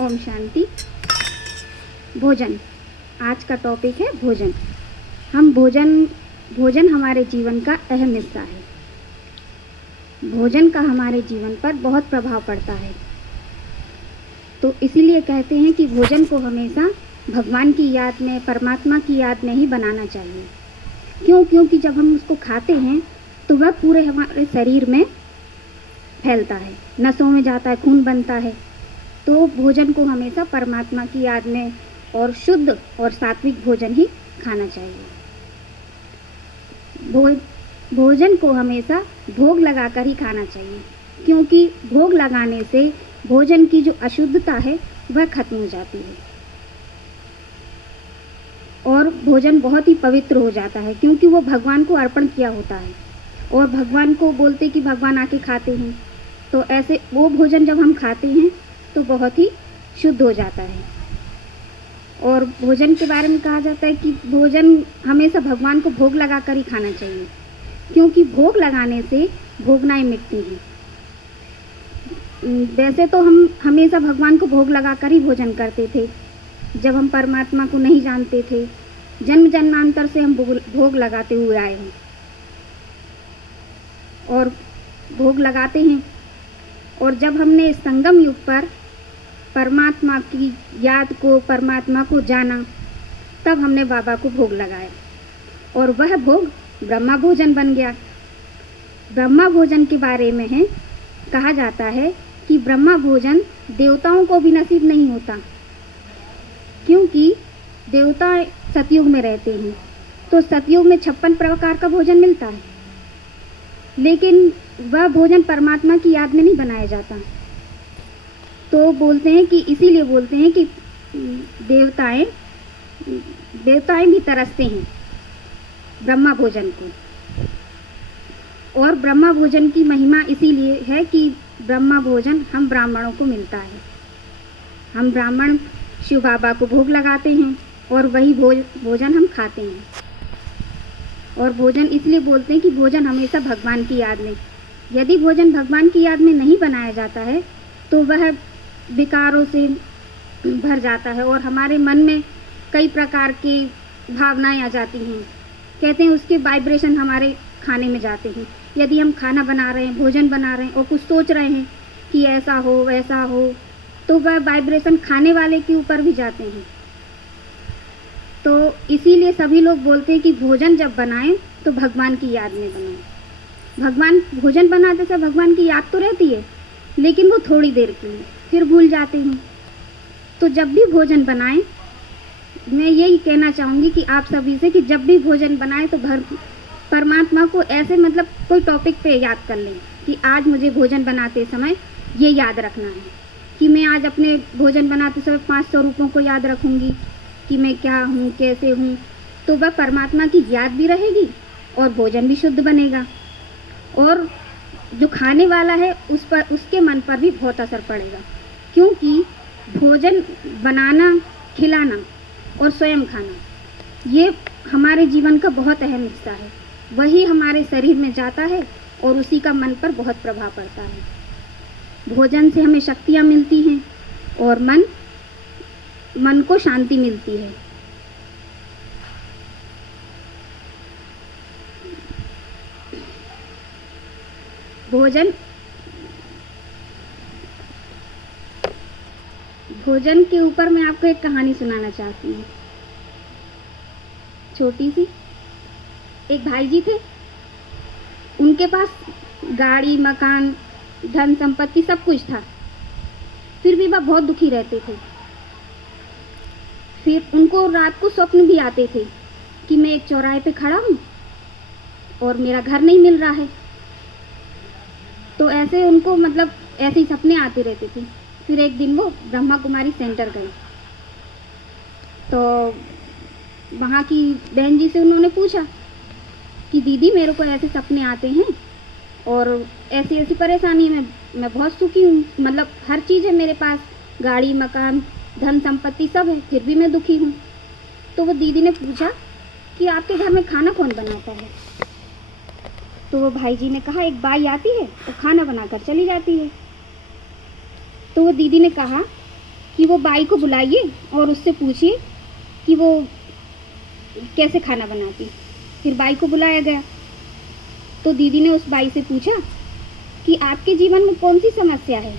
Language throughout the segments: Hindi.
ओम शांति। भोजन, आज का टॉपिक है भोजन। भोजन हमारे जीवन का अहम हिस्सा है। भोजन का हमारे जीवन पर बहुत प्रभाव पड़ता है। तो इसीलिए कहते हैं कि भोजन को हमेशा भगवान की याद में, परमात्मा की याद में ही बनाना चाहिए। क्योंकि जब हम उसको खाते हैं तो वह पूरे हमारे शरीर में फैलता है, नसों में जाता है, खून बनता है। तो भोजन को हमेशा परमात्मा की याद में और शुद्ध और सात्विक भोजन ही खाना चाहिए। भोजन को हमेशा भोग लगाकर ही खाना चाहिए, क्योंकि भोग लगाने से भोजन की जो अशुद्धता है वह खत्म हो जाती है और भोजन बहुत ही पवित्र हो जाता है, क्योंकि वो भगवान को अर्पण किया होता है। और भगवान को बोलते कि भगवान आके खाते हैं, तो ऐसे वो भोजन जब हम खाते हैं तो बहुत ही शुद्ध हो जाता है। और भोजन के बारे में कहा जाता है कि भोजन हमेशा भगवान को भोग लगाकर ही खाना चाहिए, क्योंकि भोग लगाने से भोगनाएं मिटती हैं। वैसे तो हम हमेशा भगवान को भोग लगाकर ही भोजन करते थे। जब हम परमात्मा को नहीं जानते थे, जन्म जन्मांतर से हम भोग लगाते हुए आए हैं और भोग लगाते हैं। और जब हमने संगम युग पर परमात्मा की याद को, परमात्मा को जाना, तब हमने बाबा को भोग लगाया और वह भोग ब्रह्मा भोजन बन गया। ब्रह्मा भोजन के बारे में है, कहा जाता है कि ब्रह्मा भोजन देवताओं को भी नसीब नहीं होता, क्योंकि देवता सतयुग में रहते हैं। तो सतयुग में 56 प्रकार का भोजन मिलता है, लेकिन वह भोजन परमात्मा की याद में नहीं बनाया जाता। तो बोलते हैं कि इसीलिए बोलते हैं कि देवताएं भी तरसते हैं ब्रह्मा भोजन को। और ब्रह्मा भोजन की महिमा इसीलिए है कि ब्रह्मा भोजन हम ब्राह्मणों को मिलता है। हम ब्राह्मण शिव बाबा को भोग लगाते हैं और वही भोजन हम खाते हैं। और भोजन इसलिए बोलते हैं कि भोजन हमेशा भगवान की याद में। यदि भोजन भगवान की याद में नहीं बनाया जाता है तो वह विकारों से भर जाता है और हमारे मन में कई प्रकार की भावनाएं आ जाती हैं। कहते हैं उसके वाइब्रेशन हमारे खाने में जाते हैं। यदि हम खाना बना रहे हैं, भोजन बना रहे हैं और कुछ सोच रहे हैं कि ऐसा हो वैसा हो, तो वह वाइब्रेशन खाने वाले के ऊपर भी जाते हैं। तो इसीलिए सभी लोग बोलते हैं कि भोजन जब बनाएं तो भगवान की याद में बनाएं। भगवान भोजन बनाते समय भगवान की याद तो रहती है, लेकिन वो थोड़ी देर के लिए, फिर भूल जाते हैं। तो जब भी भोजन बनाएं, मैं यही कहना चाहूँगी कि आप सभी से कि जब भी भोजन बनाएं तो परमात्मा को ऐसे मतलब कोई टॉपिक पे याद कर लें कि आज मुझे भोजन बनाते समय ये याद रखना है कि मैं आज अपने भोजन बनाते समय 5 स्वरूपों को याद रखूँगी कि मैं क्या हूँ, कैसे हूँ। तो वह परमात्मा की याद भी रहेगी और भोजन भी शुद्ध बनेगा और जो खाने वाला है उसके मन पर भी बहुत असर पड़ेगा, क्योंकि भोजन बनाना, खिलाना और स्वयं खाना ये हमारे जीवन का बहुत अहम हिस्सा है। वही हमारे शरीर में जाता है और उसी का मन पर बहुत प्रभाव पड़ता है। भोजन से हमें शक्तियाँ मिलती हैं और मन को शांति मिलती है। भोजन के ऊपर मैं आपको एक कहानी सुनाना चाहती हूँ, छोटी सी। एक भाई जी थे, उनके पास गाड़ी, मकान, धन संपत्ति सब कुछ था, फिर भी वह बहुत दुखी रहते थे। फिर उनको रात को स्वप्न भी आते थे कि मैं एक चौराहे पे खड़ा हूँ और मेरा घर नहीं मिल रहा है। तो ऐसे उनको मतलब ऐसे ही सपने आते रहते थे। फिर एक दिन वो ब्रह्मा कुमारी सेंटर गए, तो वहाँ की बहन जी से उन्होंने पूछा कि दीदी मेरे को ऐसे सपने आते हैं और ऐसी ऐसी परेशानी है, मैं बहुत सुखी हूँ, मतलब हर चीज़ है मेरे पास, गाड़ी, मकान, धन संपत्ति सब है, फिर भी मैं दुखी हूँ। तो वो दीदी ने पूछा कि आपके घर में खाना कौन बनाता है? तो वो भाई जी ने कहा एक बाई आती है और खाना बनाकर चली जाती है। तो वो दीदी ने कहा कि वो बाई को बुलाइए और उससे पूछिए कि वो कैसे खाना बनाती। फिर बाई को बुलाया गया तो दीदी ने उस बाई से पूछा कि आपके जीवन में कौन सी समस्या है,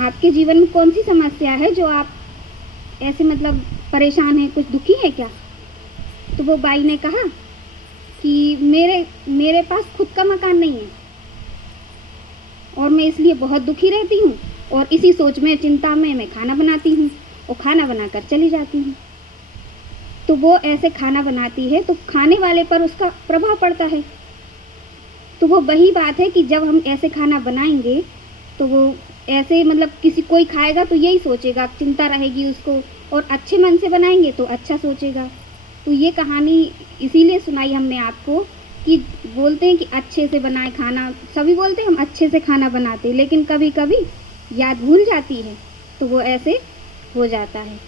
आपके जीवन में कौन सी समस्या है जो आप ऐसे मतलब परेशान हैं, कुछ दुखी है क्या। तो वो बाई ने कहा कि मेरे पास खुद का मकान नहीं है और मैं इसलिए बहुत दुखी रहती हूँ और इसी सोच में चिंता में मैं खाना बनाती हूँ और खाना बनाकर चली जाती हूँ। तो वो ऐसे खाना बनाती है तो खाने वाले पर उसका प्रभाव पड़ता है। तो वो वही बात है कि जब हम ऐसे खाना बनाएंगे तो वो ऐसे मतलब कोई खाएगा तो यही सोचेगा, चिंता रहेगी उसको, और अच्छे मन से बनाएंगे तो अच्छा सोचेगा। तो ये कहानी इसीलिए सुनाई हमने आपको कि बोलते हैं कि अच्छे से बनाए खाना, सभी बोलते हैं हम अच्छे से खाना बनाते, लेकिन कभी कभी याद भूल जाती है तो वो ऐसे हो जाता है।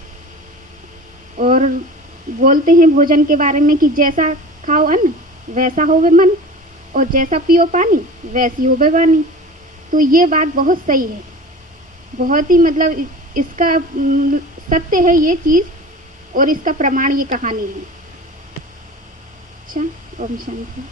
और बोलते हैं भोजन के बारे में कि जैसा खाओ अन्न वैसा होवे मन और जैसा पियो पानी वैसी होवे वाणी। तो ये बात बहुत सही है, बहुत ही मतलब इसका सत्य है ये चीज़ और इसका प्रमाण ये कहानी है। अच्छा, ओम शांति।